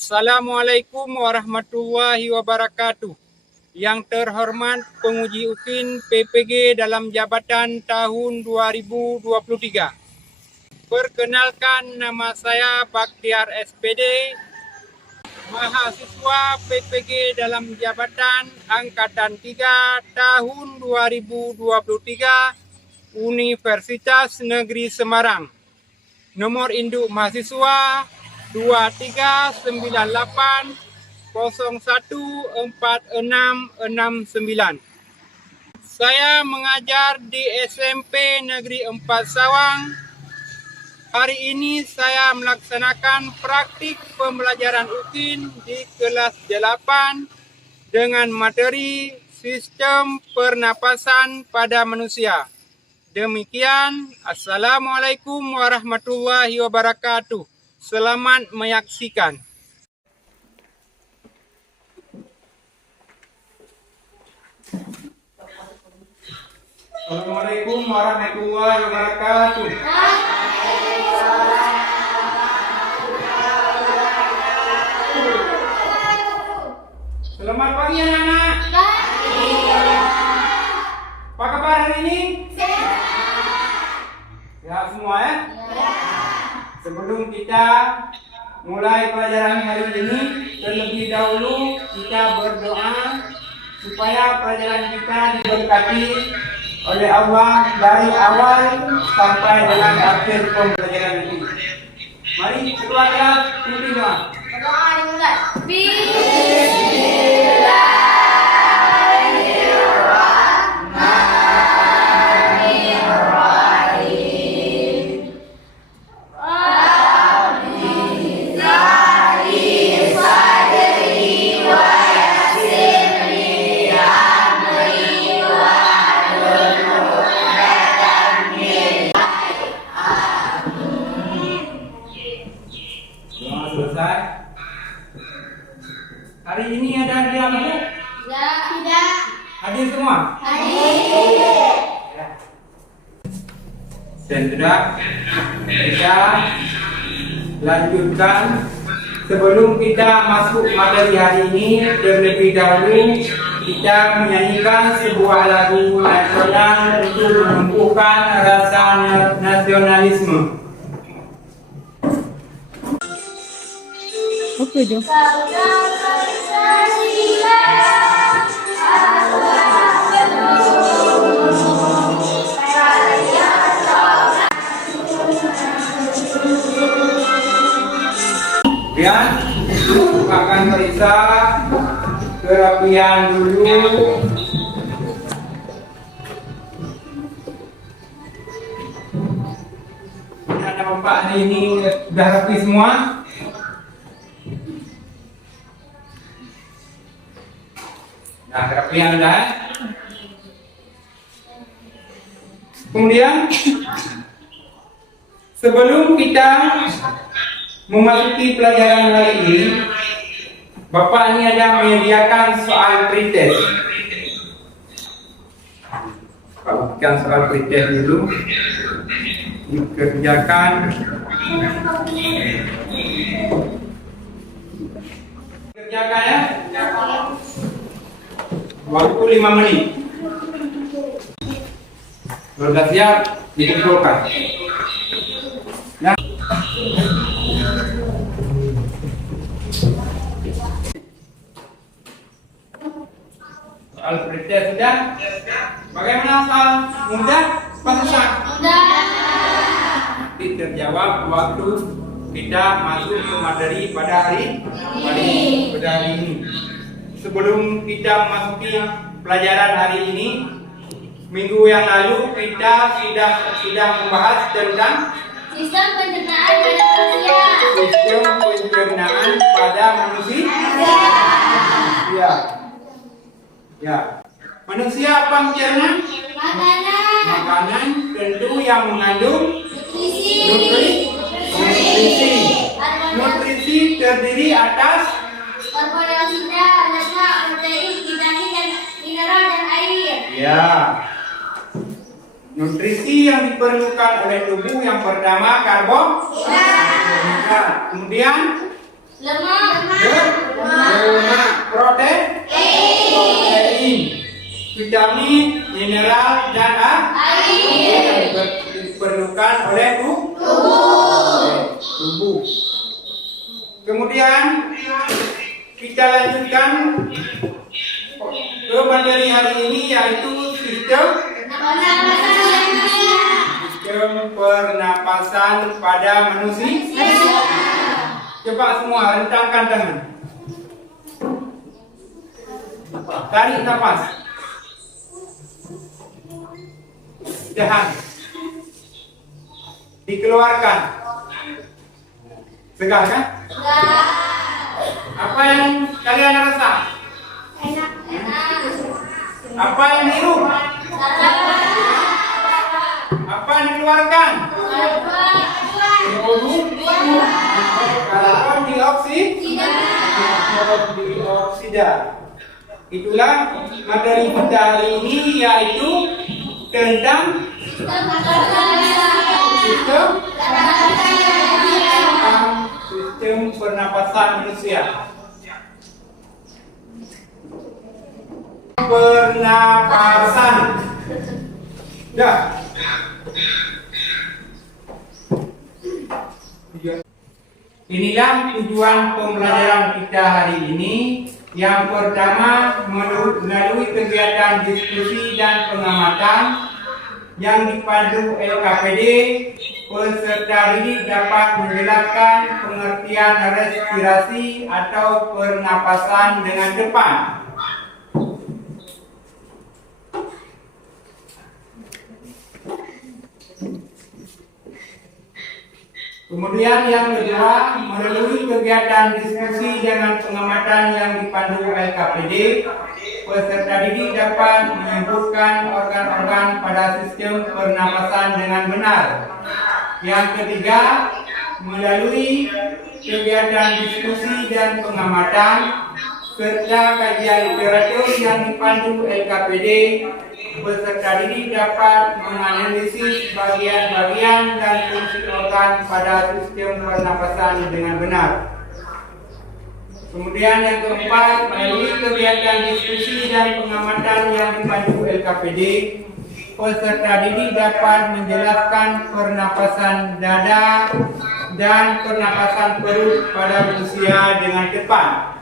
Assalamualaikum warahmatullahi wabarakatuh. Yang terhormat penguji UKIN PPG dalam jabatan tahun 2023. Perkenalkan, nama saya Baktiar SPD, mahasiswa PPG dalam jabatan Angkatan 3 tahun 2023 Universitas Negeri Semarang. Nomor induk mahasiswa 2398014669. Saya mengajar di SMP Negeri 4 Sawang. Hari ini saya melaksanakan praktik pembelajaran UKIN di kelas 8 dengan materi sistem pernapasan pada manusia. Demikian, Assalamualaikum warahmatullahi wabarakatuh. Selamat menyaksikan. Assalamualaikum warahmatullahi wabarakatuh. Selamat pagi anak-anak. Apa kabar hari ini? Sehat semua ya? Sebelum kita mulai pelajaran hari ini, terlebih dahulu kita berdoa supaya pelajaran kita diberkati oleh Allah dari awal sampai dengan akhir pembelajaran ini. Mari ketua kelas pimpin doa. Berdoa dimulai. Selesai. Hari ini ada hadiah apa? Tidak. Hadir semua? Hadir. Ya. Dan sudah kita lanjutkan. Sebelum kita masuk materi hari ini, terlebih dahulu kita menyanyikan sebuah lagu nasional untuk menumbuhkan rasa nasionalisme. Oke, Jo. Kemudian akan periksa kerapian dulu. Ada Bapak hari ini sudah rapi semua. Nah, kerapian dah. Kemudian sebelum kita memasuki pelajaran hari ini, Bapak ini ada menyediakan soal pretest. Pastikan soal pretest dulu dikerjakan. Kerjakan ya. Waktu 5 menit. Sudah siap, dikumpulkan. Ya. Soal pretest sudah? Bagaimana soal mudah? Apa susah? Mudah. Terjawab waktu kita masuk ke materi pada hari ini. Sebelum kita memasuki pelajaran hari ini, minggu yang lalu kita sudah membahas tentang Sistem pencernaan pada manusia. sistem pencernaan pada manusia. Ya. Manusia apa mencerna? Makanan tentu yang mengandung nutrisi. Nutrisi terdiri atas Karbohidrat, lemak, protein, vitamin, dan mineral dan air. ya. Nutrisi yang diperlukan oleh tubuh yang pertama karbohidrat. Kemudian lemak, protein, vitamin, mineral, dan air yang diperlukan oleh tubuh. Kemudian kita lanjutkan ke materi hari ini, yaitu sistem pernapasan pada manusia. Coba semua rentangkan tangan. Tarik nafas. Tahan. Dikeluarkan. Segar kan? Apa yang kalian rasa? Apa yang hidup? Apa yang dikeluarkan? Karbon dioksida. Itulah materi kita hari ini, yaitu tentang sistem pernapasan manusia. Pernapasan. Dah. Inilah tujuan pembelajaran kita hari ini. Yang pertama, melalui kegiatan diskusi dan pengamatan yang dipandu LKPD, peserta didik dapat menjelaskan pengertian respirasi atau pernapasan dengan depan. Kemudian yang kedua, melalui kegiatan diskusi dengan pengamatan yang dipandu LKPD, peserta didik dapat menyebutkan organ-organ pada sistem pernapasan dengan benar. Yang ketiga, melalui kegiatan diskusi dan pengamatan serta kajian literatur yang dipandu LKPD, peserta didik dapat menganalisis bagian-bagian dan fungsi organ pada sistem pernapasan dengan benar. Kemudian yang keempat, melalui kegiatan diskusi dan pengamatan yang dipandu LKPD, peserta didik dapat menjelaskan pernapasan dada dan pernapasan perut pada manusia dengan tepat.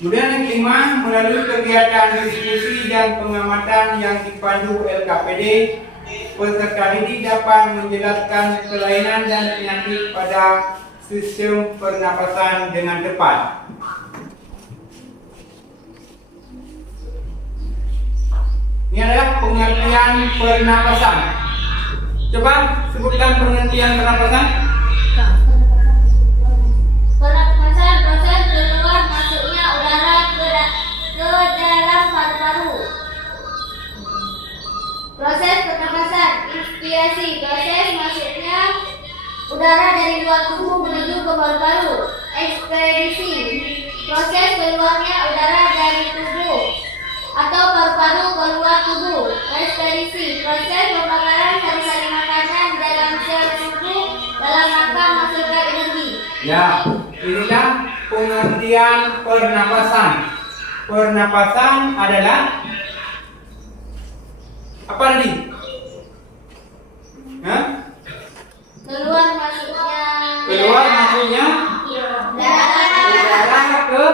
Kemudian yang kelima, melalui kegiatan diskusi dan pengamatan yang dipandu LKPD, peserta didik dapat menjelaskan kelainan dan penyakit pada sistem pernapasan dengan tepat. Ini adalah pengertian pernapasan. Coba sebutkan pengertian pernapasan. Pernapasan proses keluar masuknya udara ke dalam paru-paru. Proses pernapasan inspirasi, proses masuknya udara dari luar tubuh menuju ke paru-paru. Ekspedisi, proses keluarnya udara dari tubuh atau paru-paru keluar tubuh. Ekspedisi, proses pembakaran sari-sari makanan dalam sel tubuh dalam rangka menghasilkan energi. Ya, inilah pengertian pernapasan. Pernapasan adalah apa tadi? Hah? Keluar masuknya udara ke dalam paru.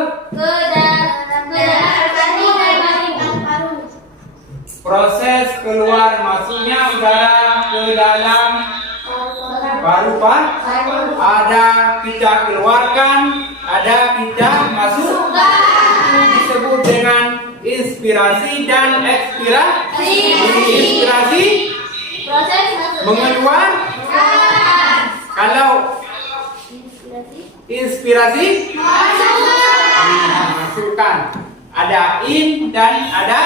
proses keluar masuknya udara ke dalam paru-paru. Ada kita keluarkan, ada kita masuk. Itu disebut dengan inspirasi dan ekspirasi. Inspirasi Proses masuknya mengeluarkan. Kalau inspirasi masukkan. Ada in dan ada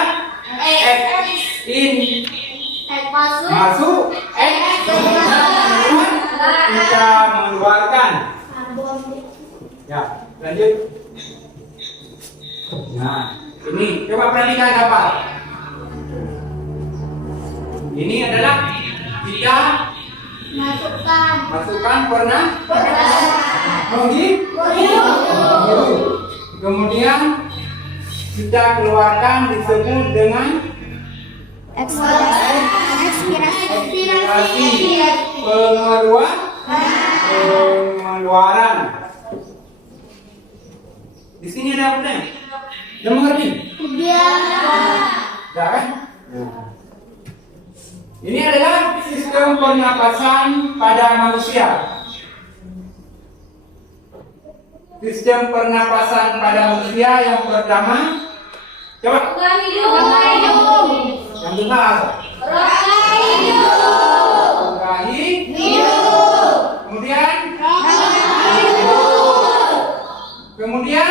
ek. In masuk, ek kita mengeluarkan. Ya, lanjut. Nah, ini coba perhatikan apa? Ini adalah kita Masukkan pernah menghirup. Kemudian kita keluarkan disebut dengan ekspirasi. Pengeluaran. Di sini ada apa nih? Udah mengerti? Udah kan? Ini adalah sistem pernapasan pada manusia. Sistem pernapasan pada manusia yang pertama, coba. Yang benar. Rongga hidup. Kemudian. Kemudian.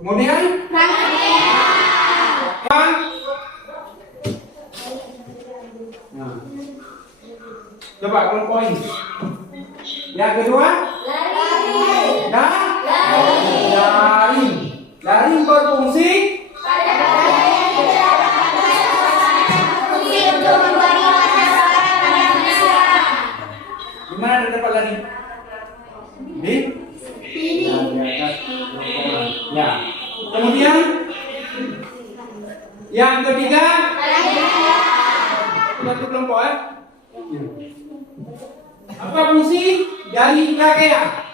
Kemudian. Nah. Coba poin. Yang kedua, daring berfungsi gimana ada tempat lagi? Di atas. Ya. Kemudian yang ketiga, satu kelompok ya. Apa fungsi dari trakea?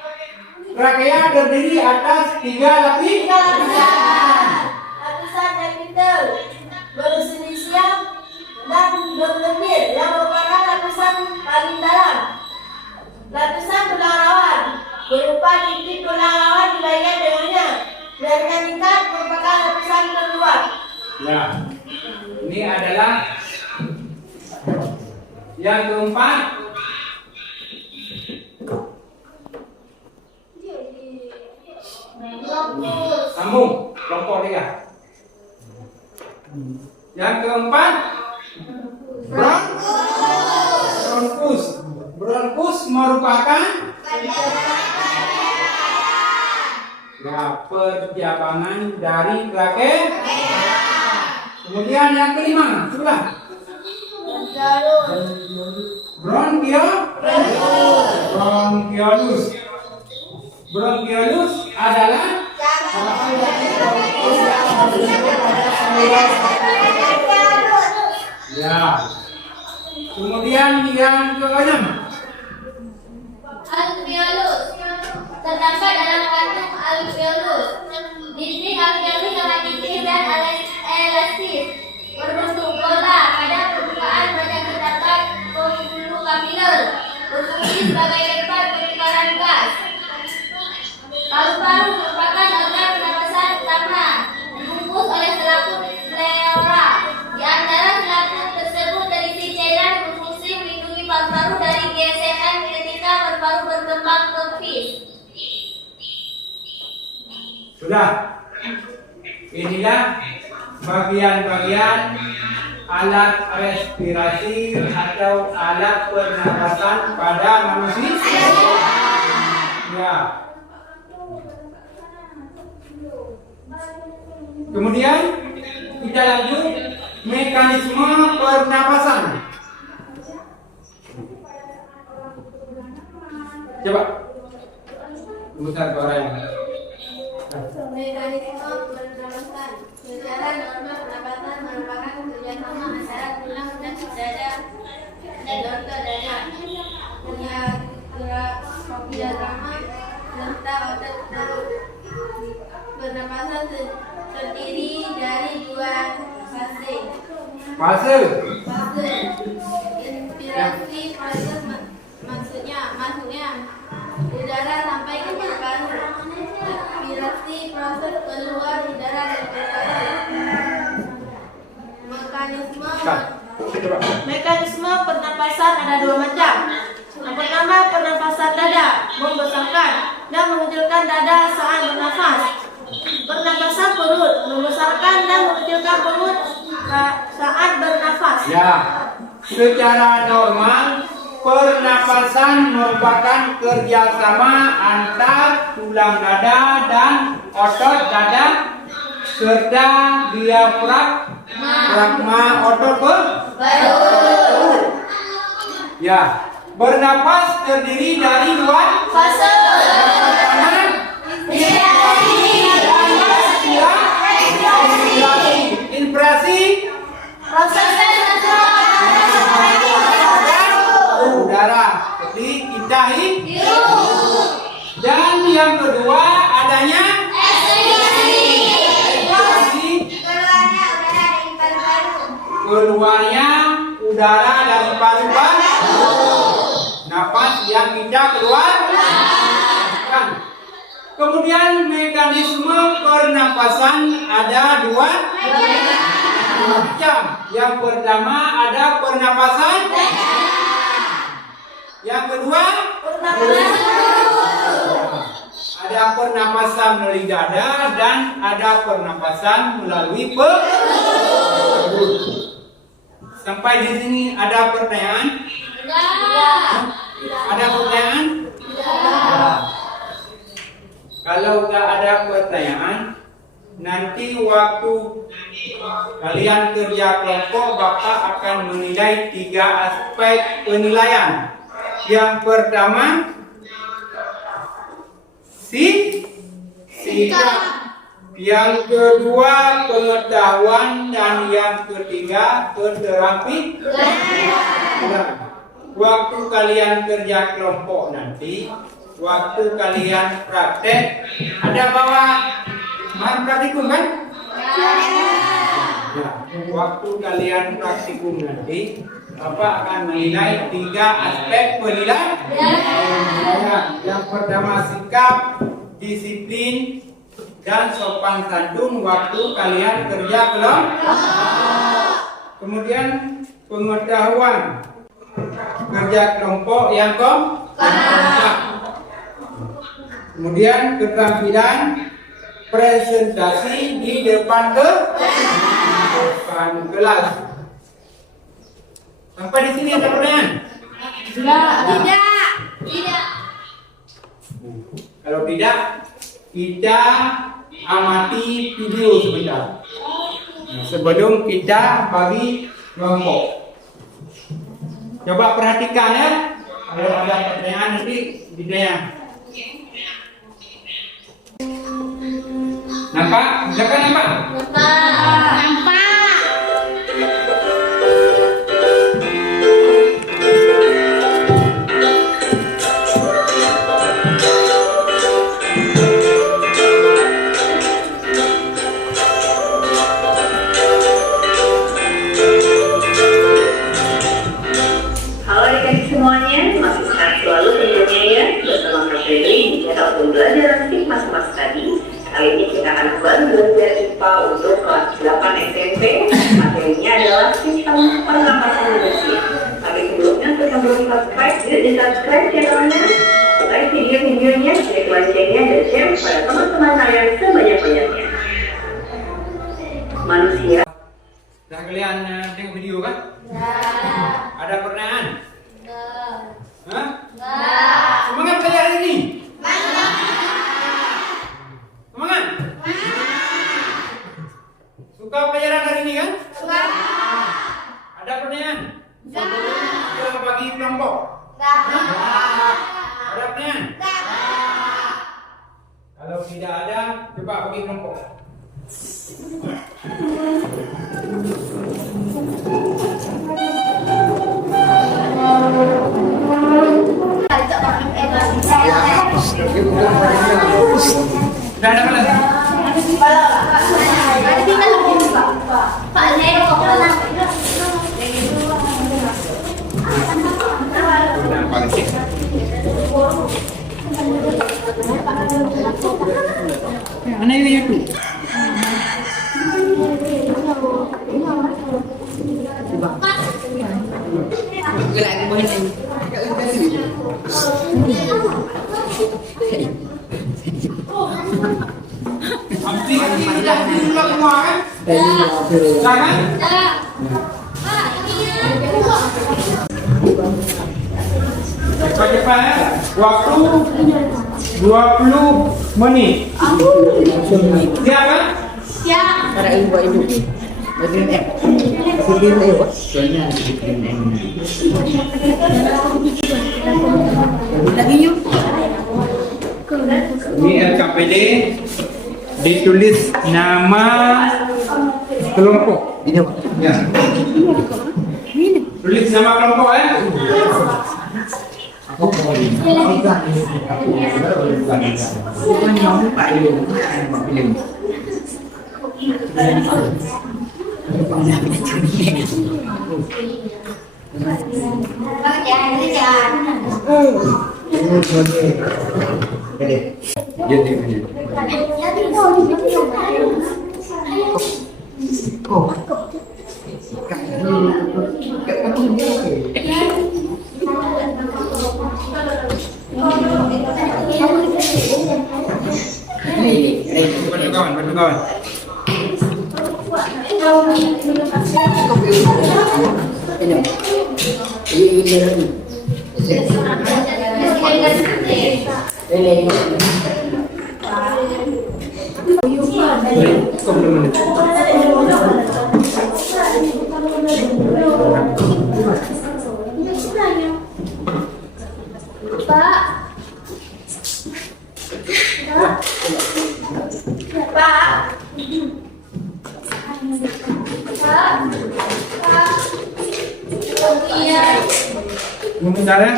Trakea terdiri atas 3 lapisan. Lapisan epitel bersilisium dan berlendir yang merupakan lapisan paling dalam. Lapisan tulang rawan berupa titik tulang rawan di bagian dengannya. Jaringan tingkat merupakan lapisan terluar. Ya, ini adalah yang keempat. Sambung kelompok 3. Yang keempat, bronkus. Bronkus merupakan perjabangan dari trakea. Kemudian yang kelima, sudah. Bronkiolus. Bronkiolus adalah ya. Kemudian yang keenam, alveolus. Terdapat dalam kantung alveolus. Dinding alveolus sangat tipis dan elastis, berbentuk bola. Pada permukaan banyak terdapat pembuluh kapiler, berfungsi sebagai tempat pertukaran gas. Paru-paru merupakan organ pernapasan utama, dibungkus oleh selaput pleura. Di antara selaput tersebut terisi cairan yang berfungsi melindungi paru-paru dari gesekan ketika paru-paru berkembang kempis. sudah. Inilah bagian-bagian alat respirasi atau alat pernapasan pada manusia. Ya. Kemudian kita lanjut mekanisme pernapasan. Coba. Besar suaranya. Mekanisme pernapasan. Secara normal pernapasan merupakan kerjasama antara tulang dan dada dan organ dada. Punya gerak diafragma serta otot perut. Pernapasan terdiri dari 2 fase. Fase. Inspirasi fase masuknya udara sampai ke paru-paru. Ekspirasi proses keluar udara dari paru-paru. Mekanisme pernapasan ada 2 macam. Yang pertama, pernapasan dada, membesarkan dan mengecilkan dada saat bernafas. Pernapasan perut, membesarkan dan mengecilkan perut saat bernafas. Ya, secara normal pernapasan merupakan kerjasama antar tulang dada dan otot dada serta diafragma otot perut. Ya, bernapas terdiri dari dua Fase. inspirasi Proses udara. Jadi kita hirup. dan yang kedua adanya keluarnya udara dari paru-paru. Napas yang kita keluarkan. Kemudian mekanisme pernapasan ada dua macam. Yang pertama ada pernapasan. Yang kedua ada pernapasan melalui dada dan ada pernapasan melalui perut. Sampai di sini ada pertanyaan? Ada pertanyaan? Kalau nggak ada pertanyaan, nanti waktu kalian kerja kelompok, Bapak akan menilai 3 aspek penilaian. Yang pertama, sikap. Yang kedua, pengetahuan. Dan yang ketiga, keterampilan. Waktu kalian kerja kelompok nanti, waktu kalian praktek, ada bawa bahan praktikum kan? Ya. Waktu kalian praktikum nanti, Bapak akan menilai 3 aspek penilaian. Yang pertama sikap, disiplin, dan sopan santun waktu kalian kerja kelompok. Kemudian pengetahuan, kerja kelompok yang kompak. Kemudian keterampilan, presentasi di depan kelas. Sampai di sini ada pertanyaan? Tidak. Kalau tidak, kita amati video sebentar. Sebelum kita bagi kelompok. Coba perhatikan ya. Kalau ada pertanyaan nanti ditanya. Nampak? Silakan nampak? Nampak. Semuanya masih sehat selalu tentunya ya, bersama Kak Febri di channel pembelajaran SIP Mas tadi. Kali ini kita akan kembali belajar IPA untuk kelas 8 SMP. Materinya adalah sistem pernapasan manusia. Tapi sebelumnya untuk yang belum subscribe, yuk di subscribe channelnya, like video-videonya, klik loncengnya, dan share kepada teman-teman kalian sebanyak-banyaknya. Manusia. Dah kalian tengok video kan? Ada pertanyaan? Hah? Semangat belajar hari ini? Semangat? Suka pelajaran hari ini kan? Ada pertanyaan? Kita bagi kelompok? Ada pertanyaan? Kalau tidak ada, coba bagi kelompok. Sudah ada mana? Pak, saya mau pulang. Mana ini itu? Abdi sudah diulang semua kan? Jangan? Cepat-cepat ya. Waktu 20 menit. Siap kan? Siap. Para ibu-ibu. Bagian M. Bagian lewat. Soalnya bagian M. Lagi yuk. Ini LKPD ditulis nama kelompok. Ini Pak. Ya. Tulis nama kelompok ya. Bantu kawan. Sebentar ya.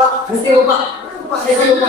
Pak, nanti Pak. Pak, saya lupa.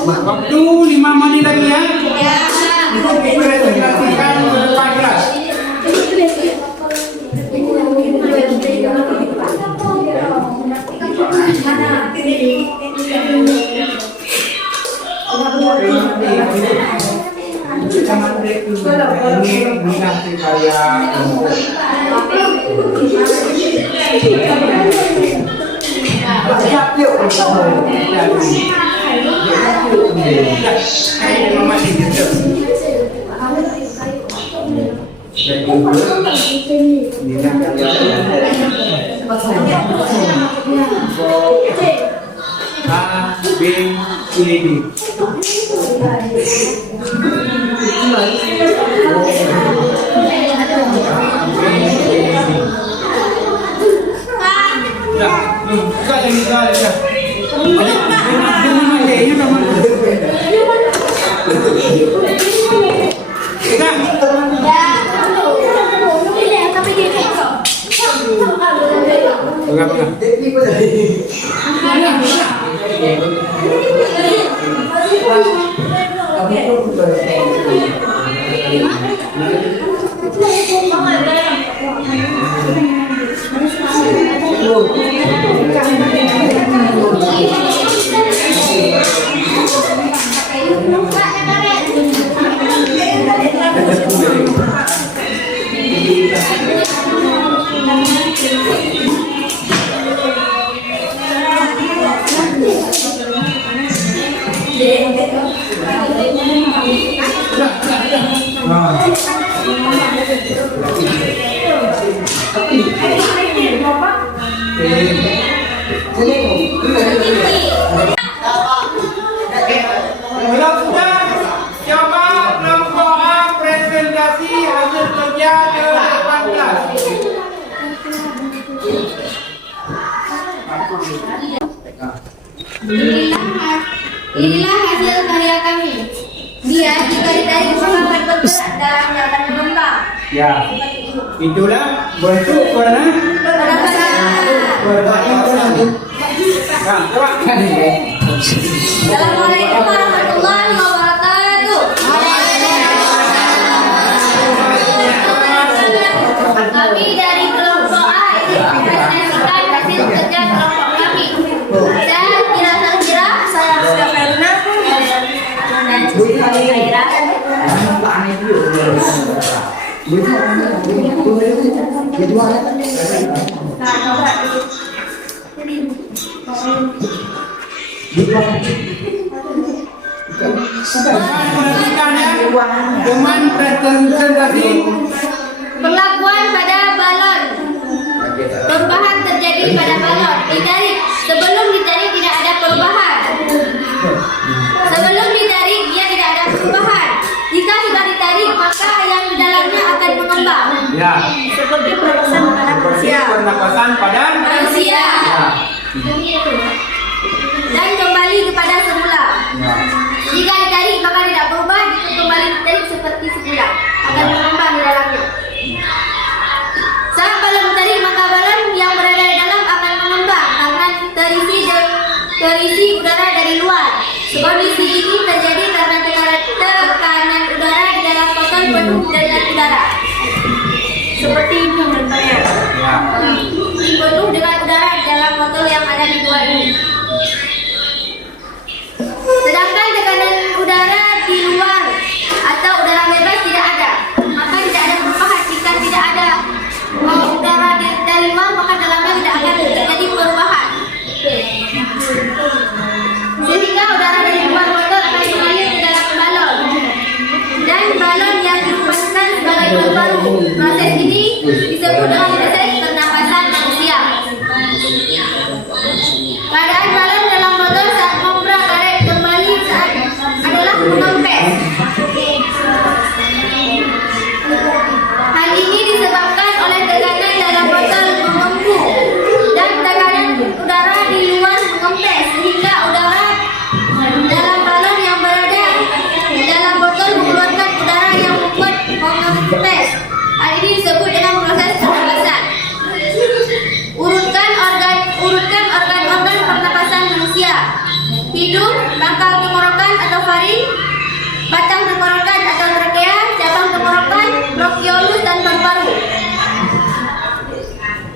Waktu 5 menit lagi ya. Untuk dipresentasikan ke depan kelas. Ini nanti kalian siap yuk. A, B, C, D. Terima kasih. Kalau sudah, coba kelompok A presentasi hasil kerja ke depan kelas. Inilah hasil karya kami. Dia jika ditarik maka berbentuk dalam jalan mengembang. Ya, itulah bentuk Assalamualaikum warahmatullahi wabarakatuh. Kami dari kelompok A ingin mempresentasikan hasil kerja kelompok kami. Saya kira-kira saya sudah pernah dan Khaira. Dengan presentasi Perlakuan pada balon. Perubahan terjadi pada balon. Ditarik. Sebelum ditarik tidak ada perubahan. Sebelum ditarik dia tidak ada perubahan. Jika sudah ditarik maka yang di dalamnya akan mengembang. ya, Seperti pernapasan pada manusia. pernapasan pada Manusia. ya. Dan kembali kepada semula. Ya. Jika ditarik maka tidak berubah. Jika kembali ditarik seperti semula akan mengembang di dalamnya. Saat balon ditarik maka balon yang berada di dalam akan mengembang karena terisi udara dari luar. Kondisi ini terjadi karena tekanan udara di dalam botol penuh dengan udara. Seperti ini contohnya. Ya. Penuh dengan udara di dalam botol yang ada di luar ini. Sedangkan tekanan udara di luar atau udara bebas tidak ada, maka tidak ada perubahan. Jika tidak ada udara dari luar, maka dalamnya tidak akan terjadi perubahan. Sehingga udara dari luar botol akan mengalir ke dalam balon, dan balon yang dirumuskan sebagai baru. Proses ini disebut dengan proses pernapasan manusia. Keadaan balon dalam botol saat membra karet kembali saat adalah mengempes. Hal ini disebabkan oleh tekanan dalam botol membengkak dan tekanan udara di luar mengempes, sehingga udara dalam balon yang berada dalam botol mengeluarkan udara yang membuat mengempes. Hal ini disebut dengan proses pernapasan. Urutkan organ-organ pernapasan manusia. Hidung, pangkal tenggorokan atau faring, batang tenggorokan atau trakea, cabang tenggorokan, bronkiolus dan paru-paru.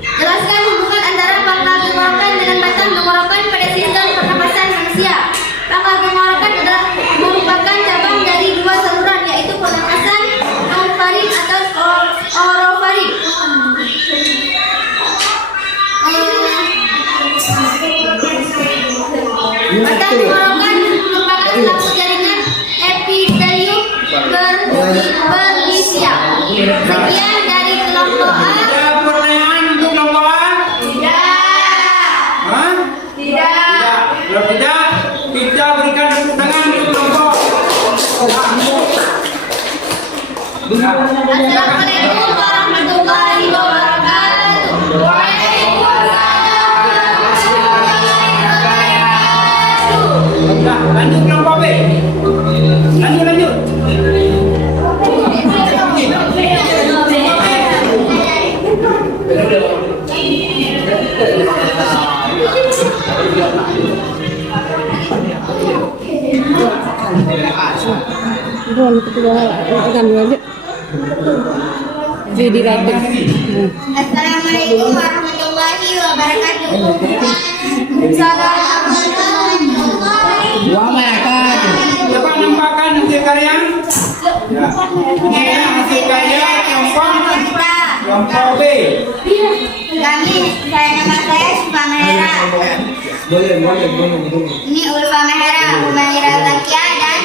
Jelaskan hubungan antara pangkal tenggorokan dengan batang tenggorokan pada sistem pernapasan manusia. Pangkal tenggorokan adalah merupakan cabang dari dua saluran, yaitu pernapasan non-faring atau orofaring. Batang tenggorokan merupakan lampu jaringan epitelium berlisia. Sekian dari kelompok A. Ada pertanyaan untuk kelompok A? Hah? Tidak. Kalau tidak, kita berikan tepuk tangan untuk kelompok A. Assalamualaikum warahmatullahi wabarakatuh. Nah, lanjut kelompok B. Lanjut. Assalamualaikum warahmatullahi wabarakatuh. Coba nampakkan hasil karya. Ya. Ini adalah hasil karya kelompok B. Saya nama saya Ulfa Mahera. Ini Ulfa Mahera, Umaira Zakia dan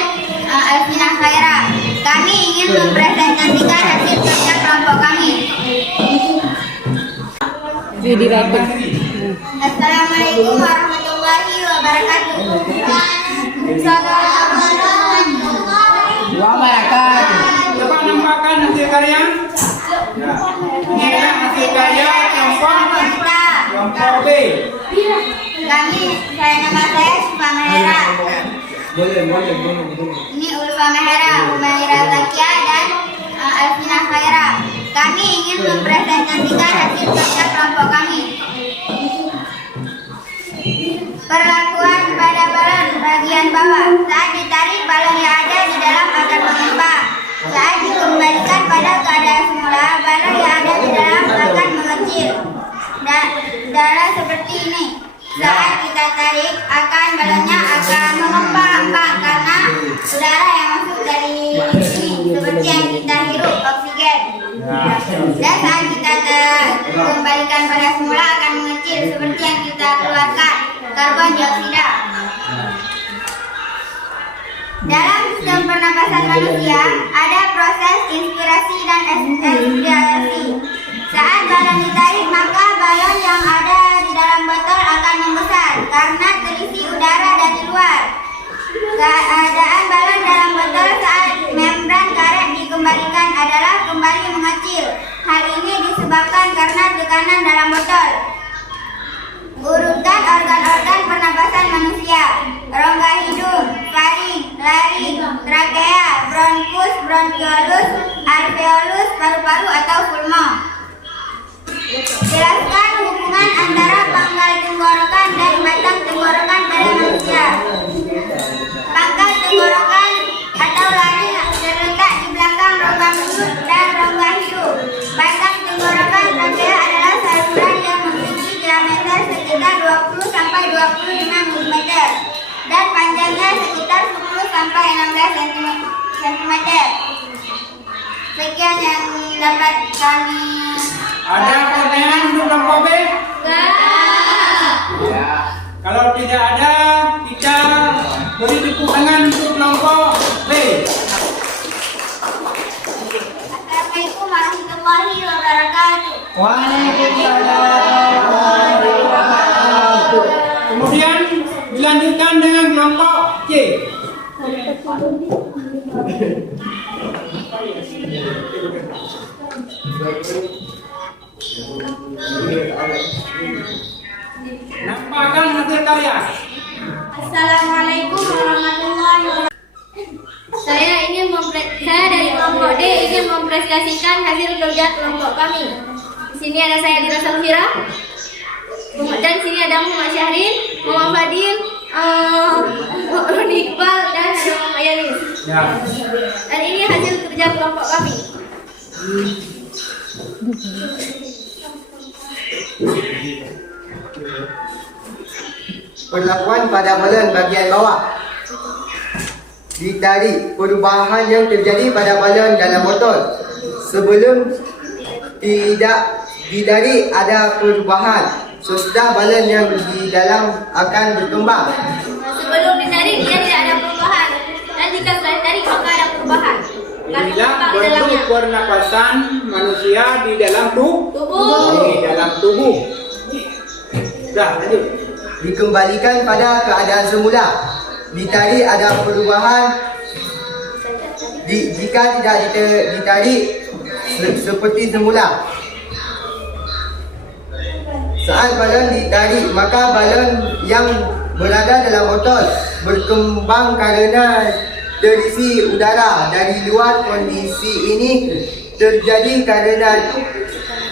Alvina Khaira. Kami ingin mempresentasikan hasil kerja kelompok kami. Assalamualaikum warahmatullahi wabarakatuh. Coba nampakkan hasil karya. Ya. Ini adalah hasil karya kelompok B. Nama saya Ulfa Mahera. Ini Ulfa Mahera, Umaira Zakia dan Alvina Khaira. Kami ingin mempresentasikan hasil kerja kelompok kami. Perlakuan pada balon bagian bawah. Saat ditarik, balon yang ada di dalam akan mengembang. Saat dikembalikan pada keadaan semula, balon yang ada di dalam akan mengecil. Darah seperti ini. Saat kita tarik, balonnya akan mengembang karena udara yang masuk dari sini seperti yang kita hirup, oksigen. Dan saat kita kembalikan pada semula akan mengecil seperti yang kita keluarkan, karbon dioksida. Dalam sistem pernapasan manusia ada proses inspirasi dan ekspirasi. Saat balon ditarik, maka balon yang ada di dalam botol akan membesar karena terisi udara dari luar. Keadaan balon dalam botol saat membran karet dikembalikan adalah kembali mengecil. Hal ini disebabkan karena tekanan dalam botol. Urutkan organ-organ pernapasan manusia: rongga hidung, faring, laring, trakea, bronkus, bronkiolus, alveolus, paru-paru atau pulmo. Jelaskan hubungan antara pangkal tenggorokan dan batang tenggorokan pada manusia. Pangkal tenggorokan atau laring terletak di belakang rongga mulut dan rongga hidung. Batang tenggorokan trakea adalah saluran yang memiliki diameter sekitar 20 sampai 25 mm dan panjangnya sekitar 10 sampai 16 cm. Sekian yang dapat kami. Ada pertanyaan untuk kelompok B? Ya. Kalau tidak ada, kita beri tepuk tangan untuk kelompok B. Assalamualaikum warahmatullahi wabarakatuh. Kemudian dilanjutkan dengan kelompok C. Nampakkan hasil karya. Assalamualaikum warahmatullahi wabarakatuh. Saya dari kelompok D ingin mempresentasikan hasil kerja kelompok kami. Di sini ada saya Dira Salfira, dan di sini ada Muhammad Syahrin, Muhammad Fadil, Roni Iqbal, dan ada Muhammad Yanis. Ya. Dan ini hasil kerja kelompok kami. Perlakuan pada balon bagian bawah. Ditarik, perubahan yang terjadi pada balon dalam botol. Sebelum tidak ditarik ada perubahan. Sesudah balon yang di dalam akan berkembang. Sebelum ditarik dia tidak ada perubahan, dan jika sudah ditarik maka ada perubahan. Inilah bentuk pernapasan manusia di dalam tubuh. Di dalam tubuh. Sudah, lanjut. Dikembalikan pada keadaan semula. Ditarik ada perubahan. Jika tidak ditarik seperti semula. Saat balon ditarik, maka balon yang berada dalam botol berkembang karena terisi udara dari luar. Kondisi ini terjadi karena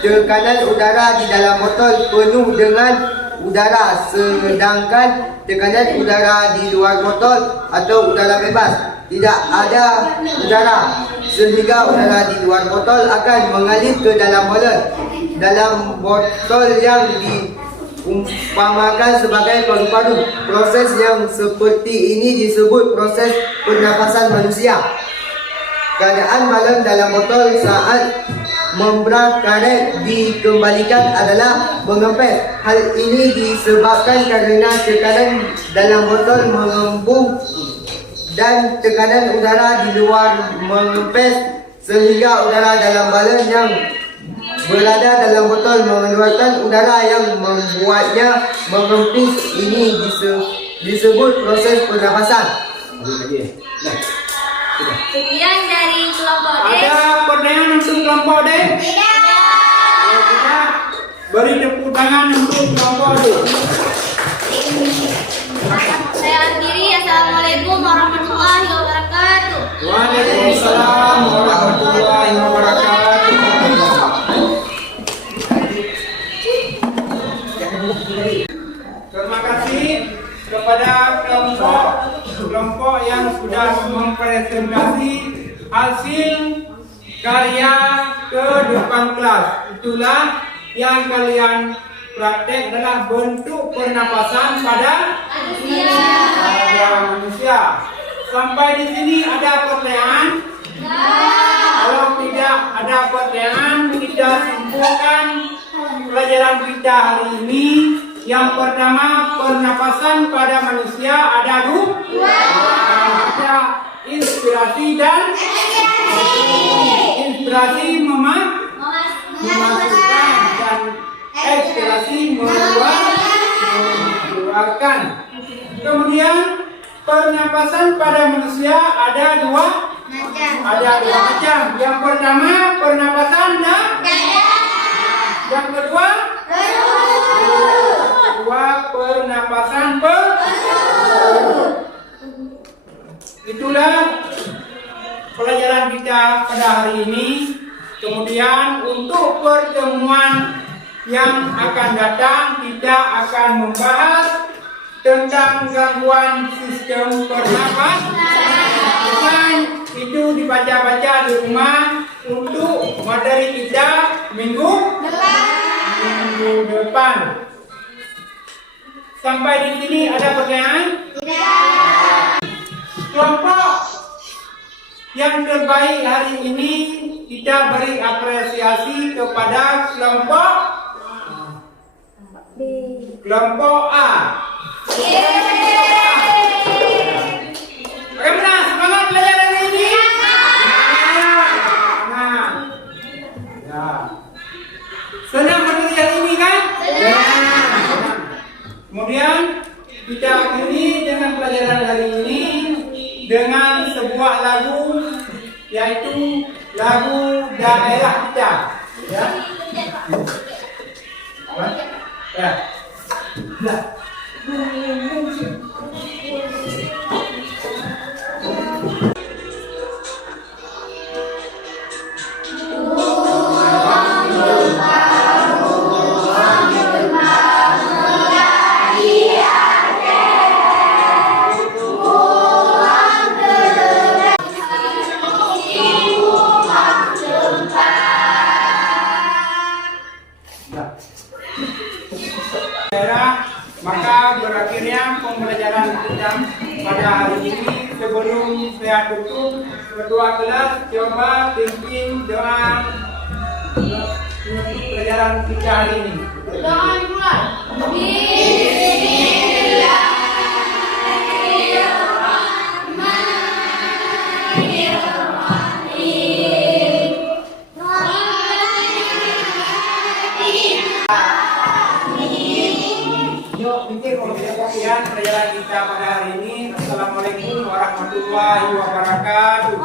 tekanan udara di dalam botol penuh dengan udara, sedangkan tekanan udara di luar botol atau udara bebas tidak ada udara, sehingga udara di luar botol akan mengalir ke dalam balon. Dalam botol yang diumpamakan sebagai paru-paru. Proses yang seperti ini disebut proses pernapasan manusia. Keadaan balon dalam botol saat membran karet dikembalikan adalah mengempes. Hal ini disebabkan karena tekanan dalam botol mengembung dan tekanan udara di luar mengempes, sehingga udara dalam balon yang berada dalam botol mengeluarkan udara yang membuatnya mengempis. Ini disebut proses pernafasan. Sekian dari kelompok D. Ada pertanyaan untuk kelompok D? Tidak. Kalau tidak, beri tepuk tangan untuk kelompok D. Saya akhiri. Assalamualaikum warahmatullahi wabarakatuh. Waalaikumsalam warahmatullahi wabarakatuh. Terima kasih kepada kelompok yang sudah mempresentasi hasil karya ke depan kelas. Itulah yang kalian praktek adalah bentuk pernapasan pada manusia. Sampai di sini ada pertanyaan? Kalau tidak ada pertanyaan, kita simpulkan pelajaran kita hari ini. Yang pertama, pernapasan pada manusia ada dua. Ada inspirasi dan inspirasi memasukkan dan ekspirasi mengeluarkan. Kemudian pernapasan pada manusia ada dua macam. Yang pertama pernapasan dan yang kedua pernapasan perut. Itulah pelajaran kita pada hari ini. Kemudian untuk pertemuan yang akan datang kita akan membahas tentang gangguan sistem pernapasan. Itu dibaca-baca di rumah untuk materi kita minggu depan. Sampai di sini ada pertanyaan? Tidak. Kelompok yang terbaik hari ini kita beri apresiasi kepada kelompok A. Bagaimana semangat belajar hari ini? Semangat. Ya. Senang materi hari ini kan? Kemudian kita akhiri dengan pelajaran hari ini dengan sebuah lagu, yaitu lagu daerah kita. Ya. Ya. Maka berakhirnya pembelajaran kita pada hari ini. Sebelum saya tutup, ketua kelas coba pimpin doa untuk pelajaran kita hari ini. Doa dimulai. Sekian pelajaran kita pada hari ini. Assalamualaikum warahmatullahi wabarakatuh.